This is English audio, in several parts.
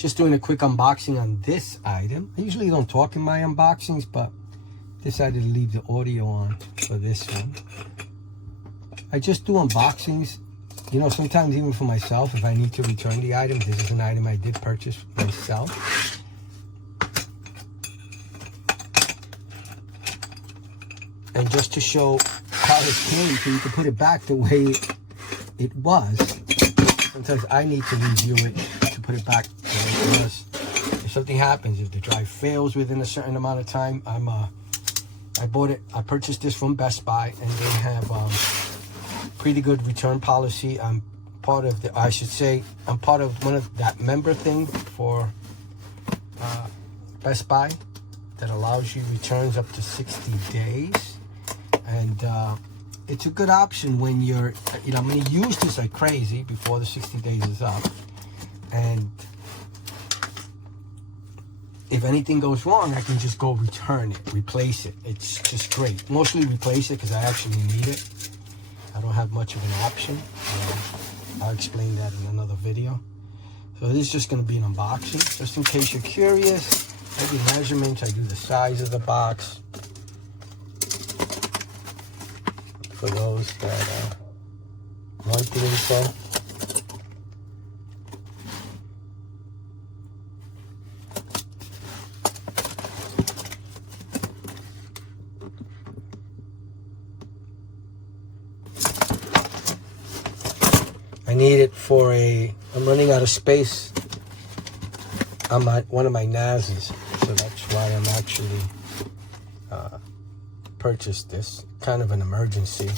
Just doing a quick unboxing on this item. I usually don't talk in my unboxings, but decided to leave the audio on for this one. I just do unboxings, you know, sometimes even for myself, if I need to return the item. This is an item I did purchase myself. And just to show how it came, so you can put it back the way it was. Sometimes I need to review it to put it back the way it was. If something happens, if the drive fails within a certain amount of time, I purchased this from Best Buy, and they have pretty good return policy. I'm part of I'm part of one of that member thing for Best Buy that allows you returns up to 60 days. And it's a good option when you're, you know, I'm going to use this like crazy before the 60 days is up. And if anything goes wrong, I can just go return it, replace it. It's just great. Mostly replace it because I actually need it. I don't have much of an option. I'll explain that in another video. So this is just going to be an unboxing. Just in case you're curious, I do measurements, I do the size of the box. For those that want the info. I need it for I'm running out of space on one of my NASs, so that's why I'm actually purchased this. Kind of an emergency.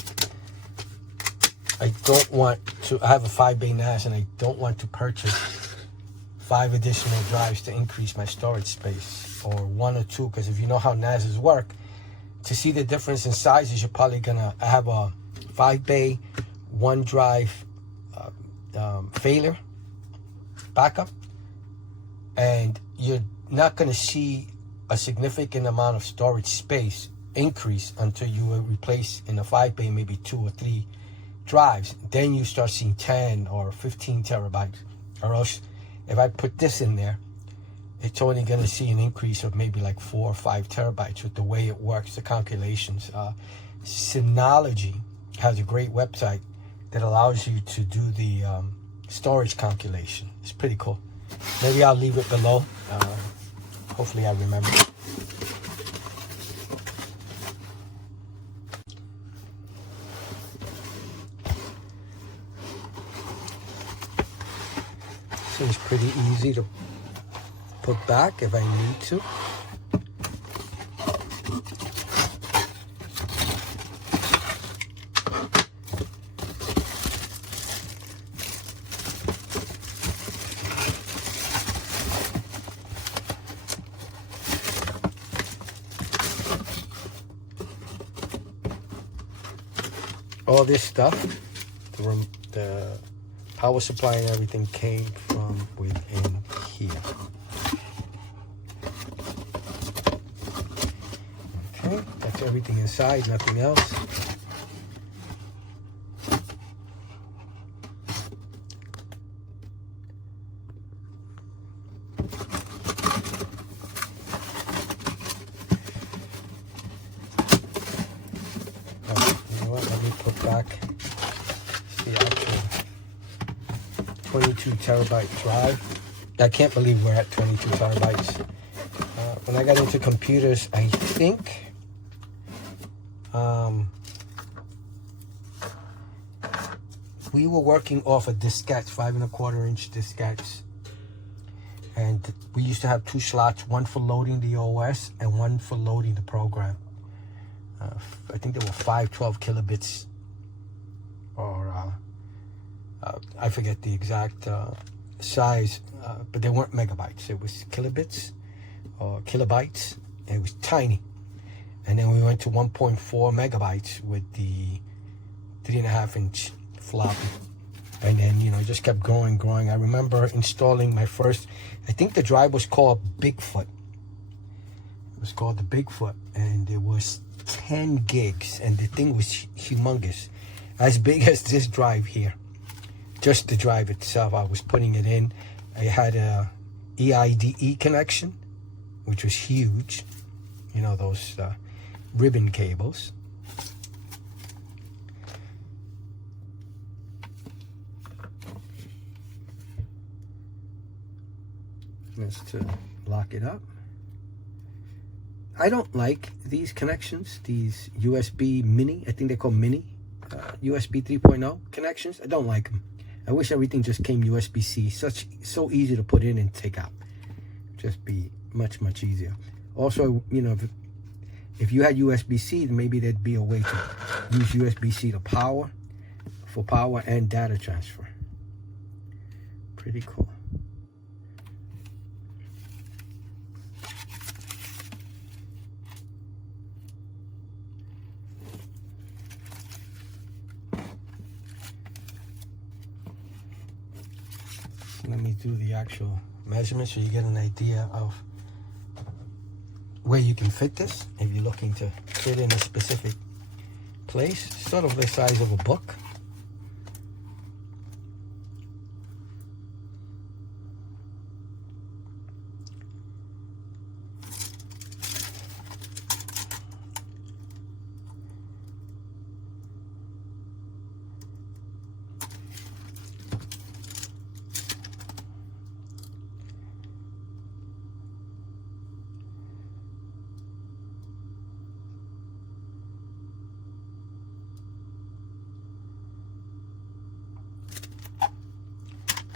I have a 5-bay NAS, and I don't want to purchase 5 additional drives to increase my storage space, or 1 or 2, because if you know how NASs work, to see the difference in sizes, you're probably gonna have a 5-bay, 1 drive failure backup, and you're not going to see a significant amount of storage space increase until you replace in a 5-bay maybe 2 or 3 drives. Then you start seeing 10 or 15 terabytes. Or else, if I put this in there, it's only going to see an increase of maybe like 4 or 5 terabytes with the way it works, the calculations. Synology has a great website that allows you to do the storage calculation. It's pretty cool. Maybe I'll leave it below. Hopefully I remember. Seems pretty easy to put back if I need to. All this stuff, the power supply and everything came from within here. Okay, that's everything inside, nothing else. Back the actual 22 terabyte drive. I can't believe we're at 22 terabytes. When I got into computers, I think we were working off of diskettes, 5 1/4 inch diskettes, and we used to have 2 slots, one for loading the OS and one for loading the program. I think there were 512 kilobits, or I forget the exact size, but they weren't megabytes. It was kilobits or kilobytes, and it was tiny. And then we went to 1.4 megabytes with the 3.5 inch floppy. And then, you know, it just kept growing. I remember installing my first, I think the drive was called Bigfoot. It was called the Bigfoot, and it was 10 gigs, and the thing was humongous, as big as this drive here. Just the drive itself, I was putting it in. I had EIDE connection, which was huge. You know, those ribbon cables. Just to lock it up. I don't like these connections, these USB mini, I think they're called mini, USB 3.0 connections. I don't like them. I wish everything just came USB-C. So easy to put in and take out. Just be much easier. Also, you know, if you had USB-C, then maybe there'd be a way to use USB-C to power, for power and data transfer. Pretty cool. Let me do the actual measurement so you get an idea of where you can fit this. If you're looking to fit in a specific place, sort of the size of a book.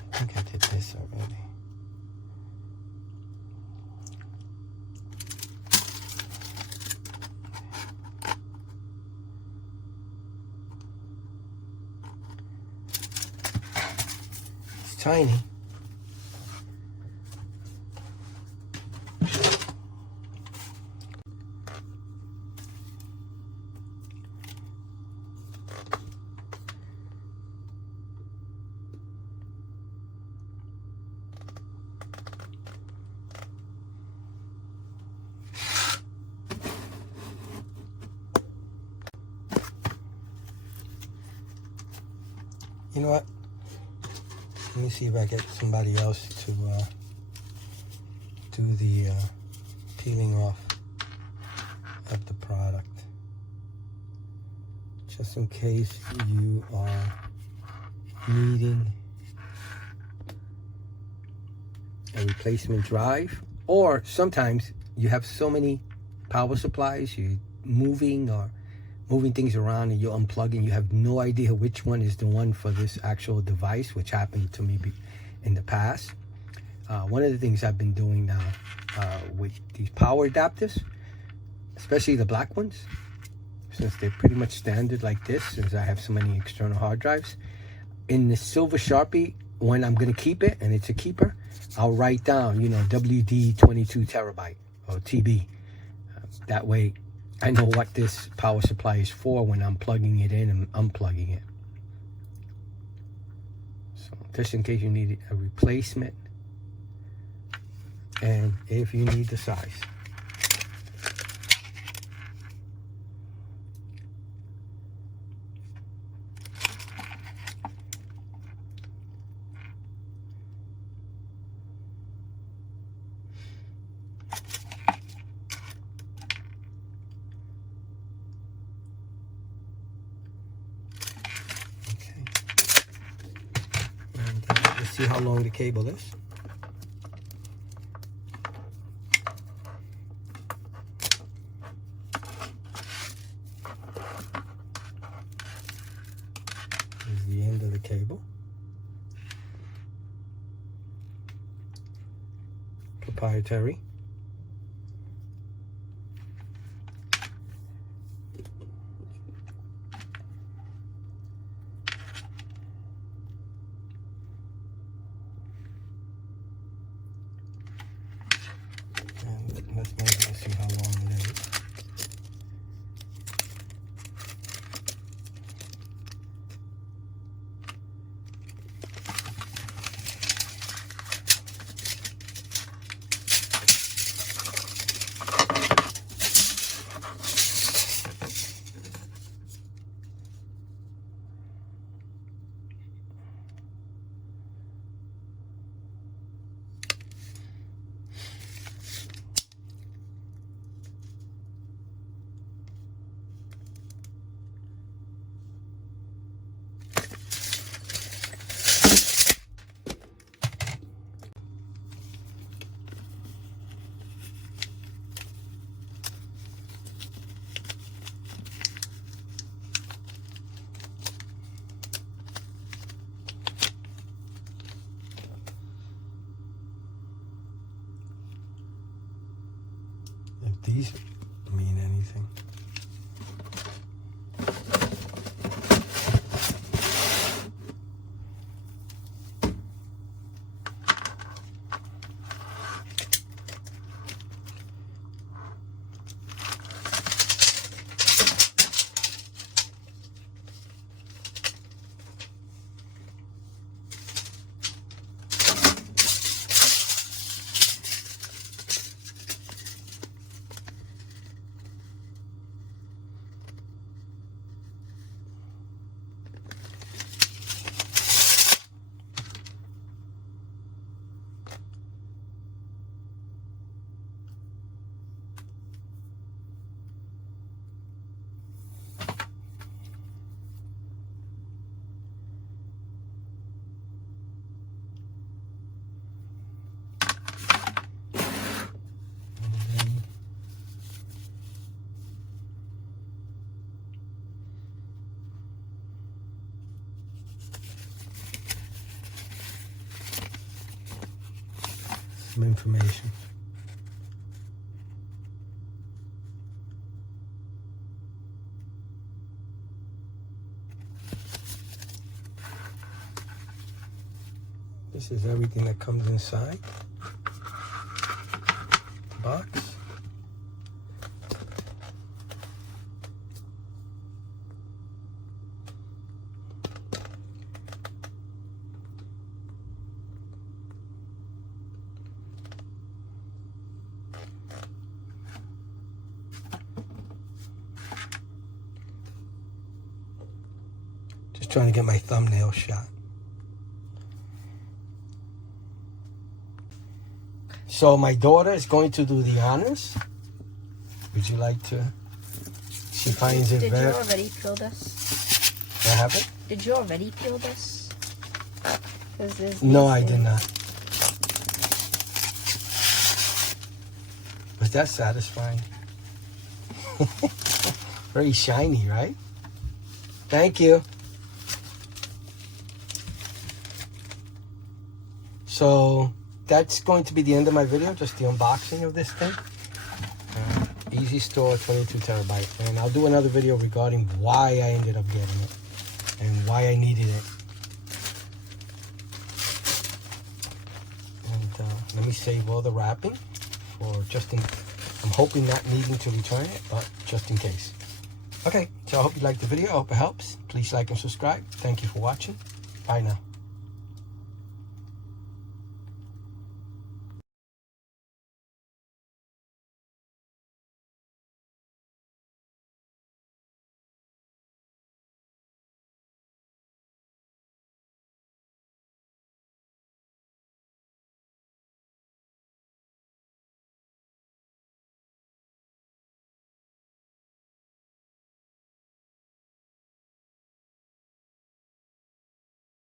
I think I did this already. It's tiny. You know what? Let me see if I get somebody else to do the peeling off of the product. Just in case you are needing a replacement drive, or sometimes you have so many power supplies, you're moving things around and you're unplugging, you have no idea which one is the one for this actual device, which happened to me in the past. One of the things I've been doing now with these power adapters, especially the black ones, since they're pretty much standard like this, since I have so many external hard drives, in the silver Sharpie, when I'm going to keep it, and it's a keeper, I'll write down, you know, WD 22TB or TB. That way I know what this power supply is for when I'm plugging it in and unplugging it. So just in case you need a replacement, and if you need the size. See how long the cable is. Here's the end of the cable. Proprietary. Let's measure to see how long it is. if these mean anything. Some information. This is everything that comes inside the box. Just trying to get my thumbnail shot. So my daughter is going to do the honors. Would you like to? She finds it very... Did you already peel this? What happened? Did you already peel this? No, I did not. Was that satisfying? Very shiny, right? Thank you. So that's going to be the end of my video, just the unboxing of this thing. easystore 22TB. And I'll do another video regarding why I ended up getting it and why I needed it. And let me save all the wrapping for just in, I'm hoping not needing to return it, but just in case. Okay, so I hope you liked the video. I hope it helps. Please like and subscribe. Thank you for watching. Bye now.